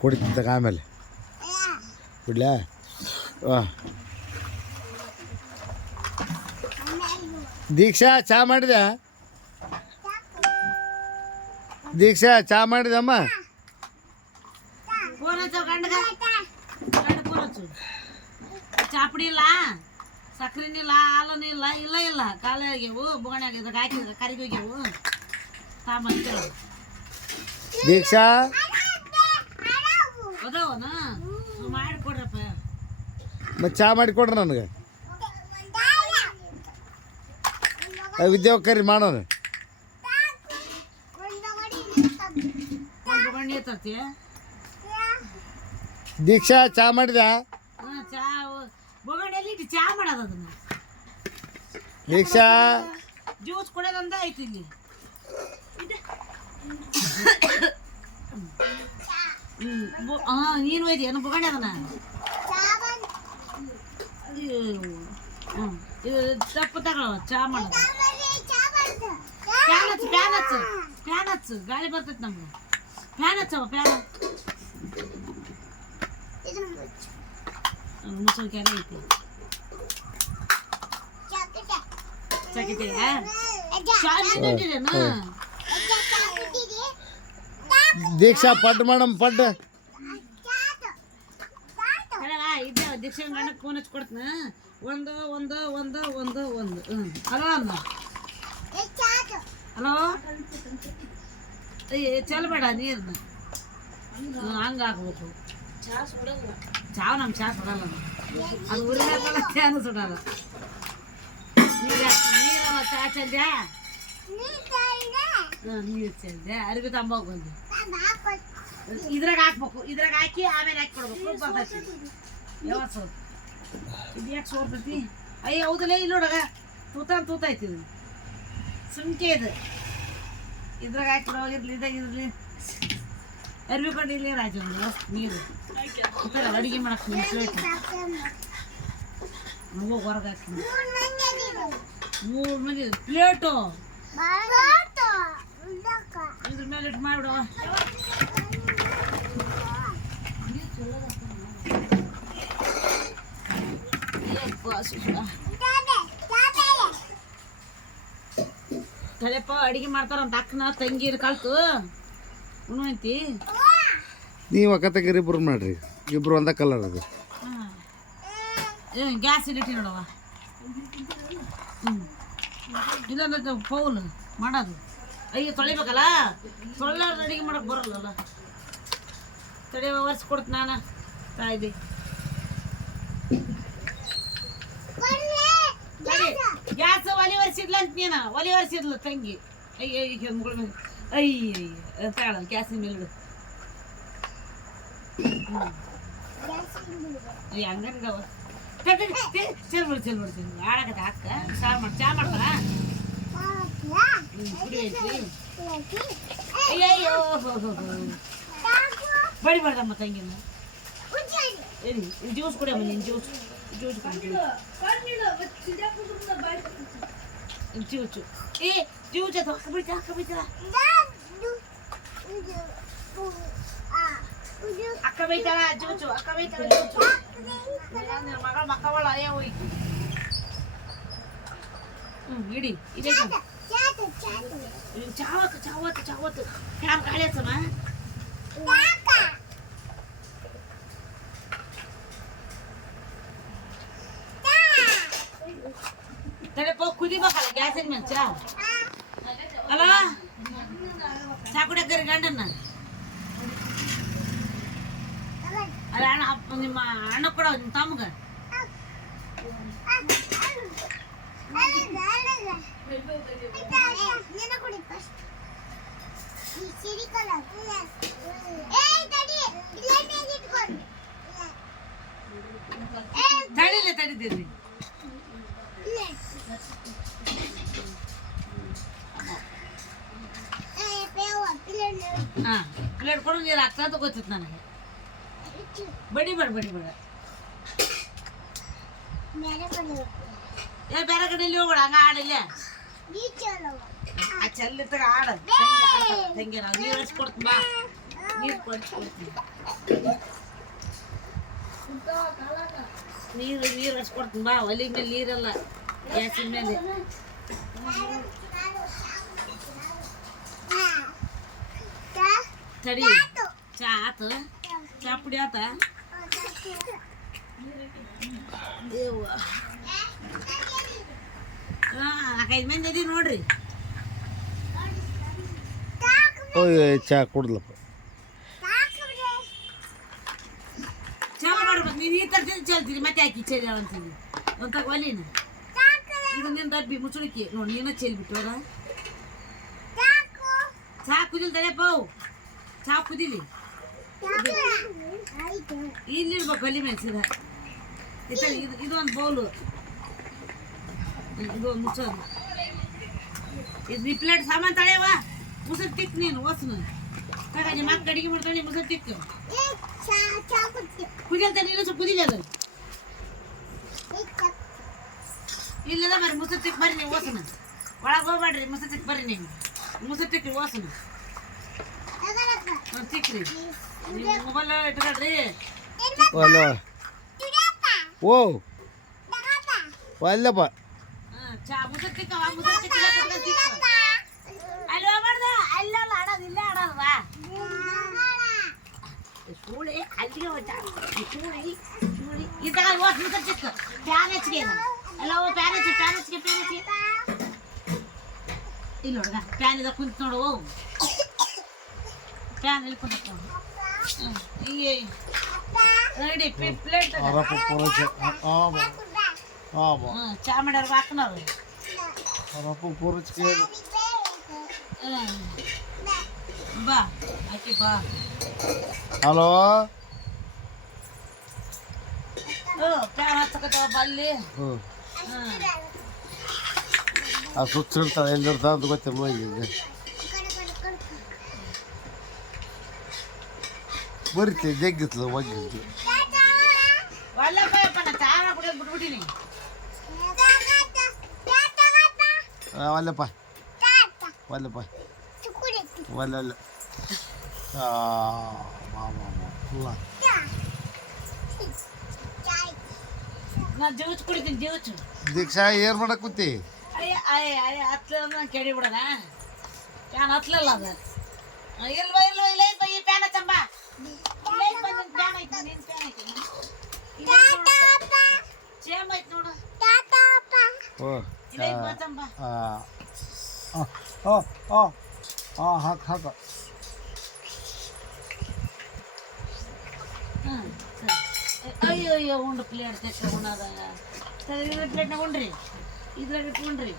ಕುಡಿತ ಆಮೇಲೆ ಬಿಡ್ಲಾ ದೀಕ್ಷಾ ಚಾ ಮಾಡಿದೆ ದೀಕ್ಷಾ ಚಾ ಮಾಡಿದಮ್ಮ ಚಾಪಡಿ ಇಲ್ಲ ಸಕ್ರಿನ ಇಲ್ಲ ಹಾಲೂ ಇಲ್ಲ ಇಲ್ಲ ಇಲ್ಲ ಕಾಲೇ ಆಗ್ಯಾವು ಬೊಗಣೆ ಆಗ್ಯದ ಹಾಕಿದ್ರೆ ಕರಿಗೆ ಹೋಗ್ಯಾವು ತಾಂಬ ದೀಕ್ಷಾ ಅದಾವನ ಮಾಡಿಕೊಡ್ರಪ್ಪ ಮತ್ತು ಚಾ ಮಾಡಿಕೊಡ್ರಿ ನನಗೆ ವಿದ್ಯಾವ ಕರಿ ಮಾಡೋಣ ಬೊಗಣೆ ತರ್ತೀಯ ದೀಕ್ಷಾ ಚಾ ಮಾಡಿದ ಚಾ ಬೊಗಣೆಯಲ್ಲಿ ಇಟ್ಟು ಚಾ ಮಾಡೋದು ಅದನ್ನ ದೀಕ್ಷಾ ಜ್ಯೂಸ್ ಕೊಡೋದಂದ ಆಯ್ತು ಇಲ್ಲಿ ನೀನು ಒಯ್ದು ಏನು ಬೊಗಣೆ ಅದನ್ನ ಇದು ತಪ್ಪು ತಗೊಳ ಚಾ ಮಾಡೋದು ಫ್ಯಾನ್ ಹಚ್ಚು ಫ್ಯಾನ್ ಹಚ್ಚು ಫ್ಯಾನ್ ಹಚ್ಚು ಗಾಳಿ ಬರ್ತೈತೆ ನಮ್ಗೆ ಫ್ಯಾನ್ ಹಚ್ಚವ ಫ್ಯಾನ್ ಮುಸಲ್ಕೆ ಎಲ್ಲ ಐತಿ ಚಕಿತೆಯಾ ದೀಕ್ಷಾ ಪಡ್ ಮಾಡಮ್ ಪಡ್ ಇದ್ದೆ ದೀಕ್ಷಾ ಗಂಡಕ್ಕೆ ಫೋನ್ ಹಚ್ಚಿ ಕೊಡ್ತೀನಿ ಒಂದು ಒಂದು ಒಂದು ಒಂದು ಒಂದು ಹಲೋ ಅಂದ ಹಲೋ ಚೆಲ್ಬೇಡ ನೀರ್ನ ಹಂಗೆ ಹಾಕ್ಬೇಕು ಚಾ ನಮ್ಮ ಚಾ ಸುಡಲ್ಲ ಅದು ಉರಿಬೇಕಲ್ಲ ಚಾನು ಸುಡಲ್ಲ ನೀರಲ್ಲ ಚಾ ಚೆಲ್ದ್ಯಾ ನೀರು ಚೆಲ್ದೆ ಅರಿವಿ ತಂಬೋಗಿ ಬಂದು ಇದ್ರಾಗ ಹಾಕ್ಬೇಕು ಇದ್ರಾಗ ಹಾಕಿ ಆಮೇಲೆ ಹಾಕಿ ಕೊಡ್ಬೇಕು ಬರ್ತೈತಿ ಯಾವತ್ತು ಇದು ಯಾಕೆ ಸೋರ್ತೈತಿ ಅಯ್ಯ ಹೌದಲ್ಲೇ ಇಲ್ಲಿ ನೋಡಗ ತೂತೈತಿ ಇದು ಸುಮ್ಕೆ ಇದು ಇದ್ರಾಗ ಹಾಕಿ ಕೊಡೋಗಿರ್ಲಿ ಇದಾಗ ಇರಲಿ ಅರಿವಿ ಕೊಂಡು ಇಲ್ಲಿ ರಾಜ ಒಂದು ನೀರು ಅಡುಗೆ ಮಾಡಕ್ಕೆ ಪ್ಲೇಟ್ ಹೋಗಿ ಹೊರಗೆ ಹಾಕಿ 3 ಮಂದಿ ಪ್ಲೇಟು ಇದ್ರ ಮೇಲೆ ಇಟ್ಟು ಮಾಡಿಬಿಡು ತಲೆಪ್ಪ ಅಡಿಗೆ ಮಾಡ್ತಾರಂತ ಅಕ್ಕನ ತಂಗಿ ಕಲ್ತು ಉಣ್ವಂತಿ ನೀವು ಅಕ್ಕ ತಂಗಿರಿ ಇಬ್ರು ಮಾಡ್ರಿ ಇಬ್ರು ಒಂದ ಕಲರ್ ಅದು ಗ್ಯಾಸ್ ಇಲ್ಲಿಟ್ಟಿ ನೋಡವ ಇದೊಂದು ಪೌಲ್ ಮಾಡೋದು ಅಯ್ಯೋ ತೊಳಿಬೇಕಲ್ಲ ತೊಳ್ಳಾರ್ದು ಅಡಿಗೆ ಮಾಡಕ್ಕೆ ಬರಲ್ಲಲ್ಲ ತಡೆ ಒರೆಸ್ಕೊಡ್ತು ನಾನು ತಾಯ್ದಿ ಗ್ಯಾಸ್ ಒಲಿ ಒರೆಸಿದ್ಲ ಅಂತ ನೀನು ಒಲಿ ಒರೆಸಿದ್ಲು ತಂಗಿ ಅಯ್ಯ ಮುಗಳ ಮೇಲೆ ಅಯ್ಯ ತಾಳ ಗ್ಯಾಸಿನ ಮೇಲ್ಗಡೆ ಅಯ್ಯ ಹಂಗಂಗವ ಚೆಲ್ಬಿಡು ಆಡಕತ್ತ ಹಾಕ ಸಾರು ಮಾಡಿ ಚಾ ಮಾಡ್ತಾರ ಕುಡಿ ಐತಿ ಅಯ್ಯಯ್ಯೋ ಬಡಿಬಾರ್ದಮ್ಮ ತಂಗಿನ ಜ್ಯೂಸ್ ಕುಡಿಯಮ್ಮ ನೀನು ಜ್ಯೂಸ್ ಜ್ಯೂಸು ಏ ಜ್ಯೂಸ್ ಅದು ಅಕ್ಕ ಬೈತಾಳ ಜ್ಯೂಸು ಅಕ್ಕ ಬೈತಾಳ ಜ್ಯೂಸು ಮಗಳ ಮಕ್ಕವಳ ಅಯ್ಯ ಹೋಯ್ತು ಇಡಿ ಇದೆ ಚಾವತ್ತು ಫ್ಯಾನ್ ಗಾಳಿ ಹಚ್ಚಮ್ಮ ತಲೆಪ್ಪ ಕುದಿಬೇಕಲ್ಲ ಗ್ಯಾಸಿನ ಮೇಲೆ ಚಾ ಅಲ್ಲ ಚಾ ಕುಡಿಯಕ್ಕರಿ ಗಂಡನ್ನ ಅಲ್ಲ ಅಣ್ಣ ನಿಮ್ಮ ಅಣ್ಣ ಕೊಡ ನಿಮ್ಮ ತಮ್ಗ ತಡಿದಿರಿ ಹಾಂ ಪ್ಲೇಟ್ ಕೊಡು ನೀರು ಹಾಕ್ತಾ ಗೊತ್ತಿತ್ತು ನನಗೆ ಬಡಿಬೇಡ ಏ ಬೇರೆ ಕಡೆಯಲ್ಲಿ ಹೋಗ್ಬೇಡ ಹಂಗ ಆಡಿಲ್ಲ ಆ ಚೆಲ್ಲಿತ್ತಾಗ ಆಡ ತಂಗಿ ನೀರು ಹಚ್ಕೊಡ್ತೀನಿ ಬಾ ನೀರು ಕೊಡ್ತೀನಿ ನೀರು ಹಚ್ಕೊಡ್ತೀನಿ ಬಾ ಒಲಿ ಮೇಲೆ ನೀರಲ್ಲ ಗ್ಯಾಸಿನ ಮೇಲೆ ತಡಿ ಚಾ ಆತು ಚಾ ಪುಡಿ ಆತ ನಾಲ್ಕೈದು ಮಂದಿ ಇದೀವಿ ನೋಡ್ರಿ ಓಯ್ ಚಾ ಕುಡ್ಲಪ್ಪ ಚಾ ಮಾಡ್ಬೇಕು ನೀನು ಈ ಥರ ಚೆಲ್ತೀನಿ ಮತ್ತೆ ಹಾಕಿ ಚೆಲ್ಲಿ ಅಂತೀನಿ ಒಂದು ಒಲಿನ ಇದು ನಿನ್ನ ಡಬ್ಬಿ ಮುಚ್ಚಳಿಕೆ ನೋಡಿ ನೀನ ಚೆಲ್ಬಿಟ್ಟವರ ಚಾ ಕುದಿಲ್ ತಡೆಯಪ್ಪ ಚಾ ಕುದಿಲಿ ಇಲ್ಲಿರ್ಬೇಕು ಒಲಿ ಮೇಲೆ ಸೀದಾ ಇದು ಒಂದು ಬೌಲು ಇದು ಒಂದು ಮುಚ್ಚೋದು ಇದು ನೀ ಪ್ಲೇಟ್ ಸಾಮಾನು ತಡೆಯವ ಮುಸರು ತಿಕ್ ನೀನು ಹೊಸನು ಹಾಗಾಗಿ ಮಕ್ಕ ಅಡಿಗೆ ಮಾಡ್ತಾಳೆ ಮುಸರು ತಿಕ್ಕು ಕುದಿಯಲ್ತ ನೀನು ಸ್ವಲ್ಪ ಕುದಿಲಿ ಅದು ಇಲ್ಲದ ಬರ್ರಿ ಮುಸರು ತಿಕ್ ಬರ್ರಿ ನೀವು ಹೊಸನ ಒಳಗೆ ಹೋಗ್ಬೇಡ್ರಿ ಮುಸರು ತಿಕ್ ಬರ್ರಿ ನೀವು ಮುಸರು ತಿಕ್ರಿ ಹೊಸನು ತಿಕ್ರಿ ನೀವು ಮೊಬೈಲ್ ಇಟ್ಕೊಳ್ರಿ ಅಲ್ಲ ಓ ಅಲ್ಲಪ್ಪ ಚಾ ಮುಸರು ತಿಕ್ಕವ ಮುಸರು ತಿಕ್ಕಿಲ್ಲ ಅಲ್ಲಿ ಹೋಗ್ಬಾರ್ದು ಅಲ್ಲೆಲ್ಲ ಆಡೋದು ಇಲ್ಲೇ ಆಡೋದವಾ ಸೂಳಿ ಅಲ್ಲಿಗೆ ಸೂಳಿ ಇದ್ದಾಗ ಹೋಗಿ ಮುಸರು ತಿಕ್ಕು ಪ್ಯಾನ್ ಹೆಚ್ಚಿಗೆ ಎಲ್ಲ ಪ್ಯಾನ್ ಹಚ್ಚಿ ಇಲ್ಲ ನೋಡ್ಗ ಪ್ಯಾನ್ ಇದಾಗ ಕುಂತು ನೋಡು ಪ್ಯಾನ್ ಇಲ್ಲಿ ಕುಂತ ರೆಡಿ ಪ್ಲೇಟ್ ಚಾ ಮಾಡ್ಯಾರ ಹಾಕ್ನವ್ರು ಬಾ ಆಕಿ ಬಾ ಹಲೋ ಪ್ಯಾನ್ ಹಚ್ಚಕತ್ತವ ಬಲ್ಲಿ ಆ ಸುತ್ತ ಇರ್ತಾವೆ ಎಲ್ಲಿರ್ತಾವ ಅಂತ ಗೊತ್ತಿಲ್ಲ ಹೋಗಿದೆ ಬರಿತೆ ಜಗ್ಗಿತ್ಲ ಒಗ್ಗಿತ್ತು ಒಲ್ಲಪ್ಪ ನಾ ಚಾ ಕುಡಿಯೋದು ಬಿಟ್ಬಿಟ್ಟಿನಿ ಒಲ್ಲಪ್ಪ ಒಲ್ಲಪ್ಪ ಒಲ್ಲ ನಾ ಜ್ಯೂಸ್ ಕುಡಿತೀನಿ ಜ್ಯೂಸ್ ದೀಕ್ಷಾ ಏನ್ ಮಾಡಕ್ ಕೂತಿ ಅಯ್ಯ ಹತ್ಲ ಕೆಡಿ ಬಿಡೋಣ ಪ್ಯಾನ್ ಹತ್ಲಲ್ಲ ಅದು ಇಲ್ವಾ ಇಲ್ಲ ಈ ಪ್ಯಾನ್ ಹಚ್ಚಂಬ ಪ್ಯಾನ್ ಐತಿ ನಿನ್ ಪ್ಯಾನ್ ಐತಿ ಸೇಮ್ ಐತಿ ನೋಡು ಇಲ್ಲ ಹಚ್ಚಂಬ ಹಾಕ ಅಯ್ಯೋ ಉಂಡು ಪ್ಲೇಟ್ ತೆಕ್ಕ ಉಣ್ಣದ ಪ್ಲೇಟ್ನಾಗ ಉಣ್ರಿ ಇದ್ರಾಗ ಇಟ್ಕೊಂಡ್ರಿ